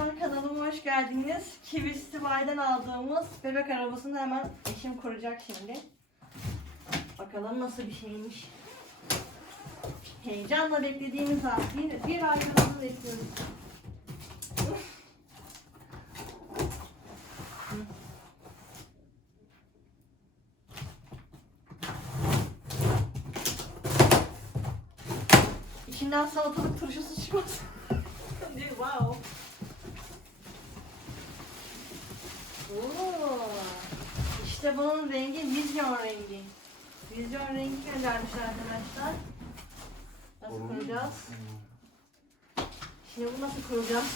arkadaşlar kanalıma hoş geldiniz. Kiwi Stival'den aldığımız bebek arabasını hemen eşim kuracak şimdi. Bakalım nasıl bir şeymiş. Heyecanla beklediğimiz an bir, bir kadar bekliyoruz. İçinden salatalık turşusu çıkmasın. wow. Oo. Bunun rengi vizyon rengi. Vizyon rengi göndermişler arkadaşlar. Nasıl kuracağız? Şimdi bunu nasıl kuracağız?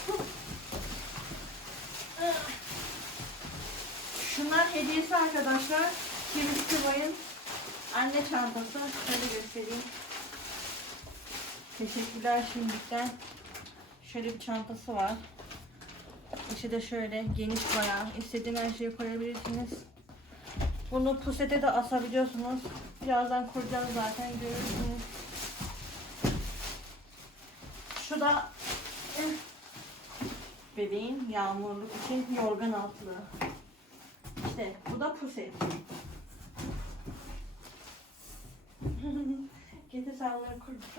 Şunlar hediyesi arkadaşlar. Kimis Bay'ın anne çantası. Şöyle göstereyim. Teşekkürler şimdiden. Şöyle bir çantası var. İçi de şöyle geniş bayağı. İstediğin her şeyi koyabilirsiniz. Bunu pusete de asabiliyorsunuz. Birazdan kuracağız zaten görürsünüz. Şu da eh, bebeğin yağmurluk için yorgan altlığı. İşte bu da puset. Getir sen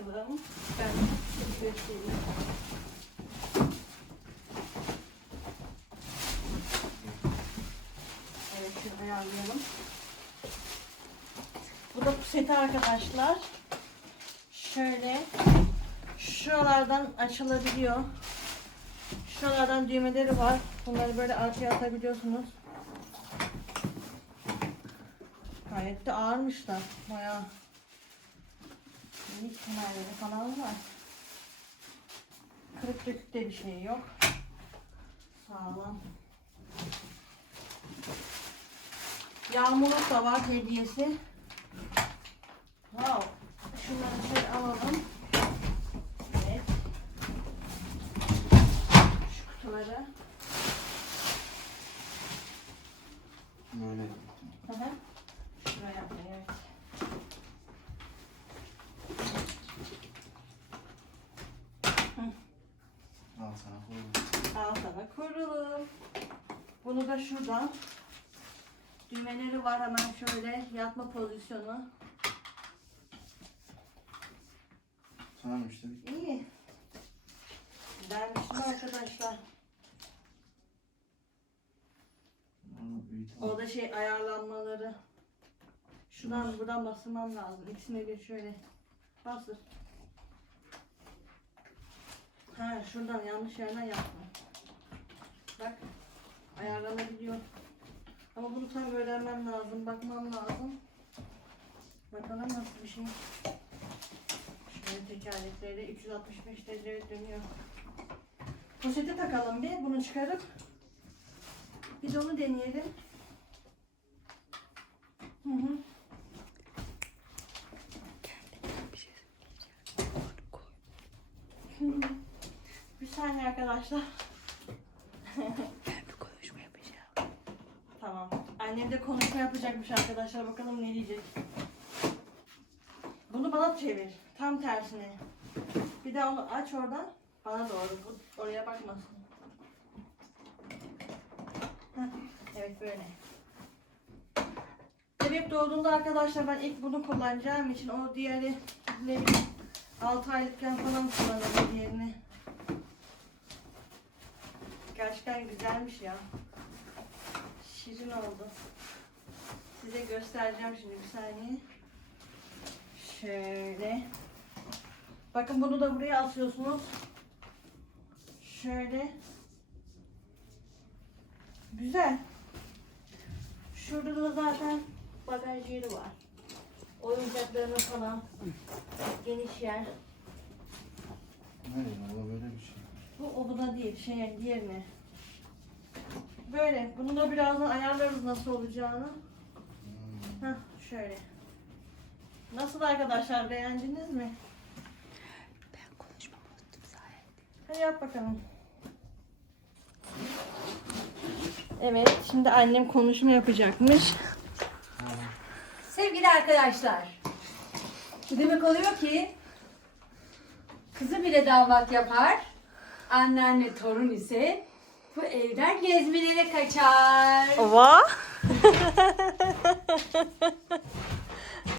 bunları. Ben göstereyim. Bu da puseti arkadaşlar. Şöyle şuralardan açılabiliyor. Şuralardan düğmeleri var. Bunları böyle arkaya atabiliyorsunuz. Gayet de ağırmışlar. Bayağı iyi kemerleri falan var. Kırık dökük de bir şey yok. Sağlam. Yağmurluk da var hediyesi. Wow. Şunları şöyle alalım. Evet. Şu kutuları. Böyle. Hı hı. Şuraya evet. Al sana koyayım. Al sana kurulum. Bunu da şuradan. Düğmeleri var hemen şöyle yatma pozisyonu. Tamam işte. İyi. Mi arkadaşlar? Büyütelim. Orada şey ayarlanmaları. Şuradan buradan basmam lazım. İkisine bir şöyle bastır. Ha şuradan yanlış yerden yapma. Bak ayarlanabiliyor. Ama bunu tam öğrenmem lazım. Bakmam lazım. Bakalım nasıl bir şey. Şöyle tekerlekleri 365 derece dönüyor. Poşete takalım bir bunu çıkarıp. Bir de onu deneyelim. Hı hı. Bir saniye arkadaşlar. Bir konuşma yapacağım. Tamam. Annem de konuşma yapacakmış arkadaşlar. Bakalım ne diyecek. Bunu bana çevir. Tam tersine. Bir daha onu aç oradan. Bana doğru. Bu oraya bakmasın. Heh, Evet böyle. Bebek doğduğunda arkadaşlar ben ilk bunu kullanacağım için o diğeri ne bileyim 6 aylıkken falan kullanırım diğerini. Gerçekten güzelmiş ya. Şirin oldu. Size göstereceğim şimdi bir saniye. Şöyle. Bakın bunu da buraya asıyorsunuz. Şöyle. Güzel. Şurada da zaten bagaj yeri var. Oyuncaklarını falan. Geniş yer. Hayır valla böyle bir şey. Bu o bu da değil. Şey diğerine. Böyle. Bunu da birazdan ayarlarız nasıl olacağını. Hmm. Heh, şöyle. Nasıl arkadaşlar beğendiniz mi? Ben konuşmamı unuttum sayende. Hadi yap bakalım. Evet, şimdi annem konuşma yapacakmış. Sevgili arkadaşlar. Bu demek oluyor ki kızı bile damat yapar. Anneanne torun ise Bu evden gezmelere kaçar. Ova.